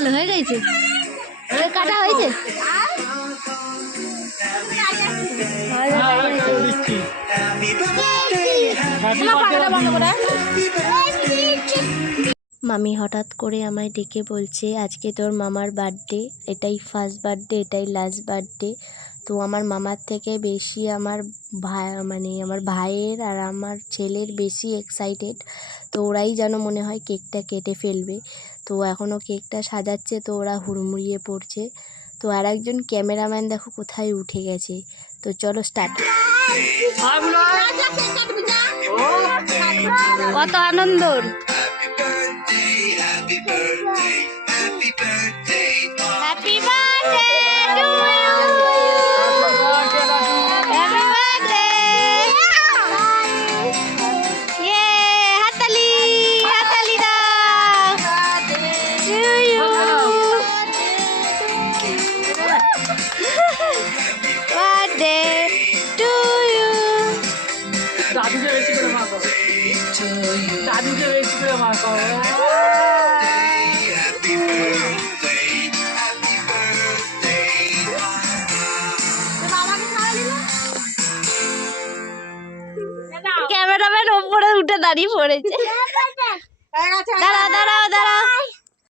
গেল, হয়ে গেছে, কাটা হয়েছে। মামি হঠাৎ করে আমায় ডেকে বলছে আজকে তোর মামার বার্থডে, এটাই ফার্স্ট বার্থডে, এটাই লাস্ট বার্থডে। তো আমার মামার থেকে বেশি আমার ভাই, মানে আমার ভাইয়ের আর আমার ছেলের বেশি এক্সাইটেড। তো ওরাই যেন মনে হয় কেকটা কেটে ফেলবে। তো এখনও কেকটা সাজাচ্ছে, তো ওরা হুড়মুড়িয়ে পড়ছে। তো আর একজন ক্যামেরাম্যান দেখো কোথায় উঠে গেছে। তো চলো স্টার্ট। কত আনন্দর, happy birthday to you, happy birthday, ইয়ে হাততালি, হাততালি দাও to you, birthday to you. দাদুকে বেশি করে মাখো, দাদুকে বেশি করে মাখো। ক্যামেরাম্যান ওপরে উঠে দাঁড়িয়ে পড়েছে। দাঁড়াও দাঁড়াও দাঁড়াও,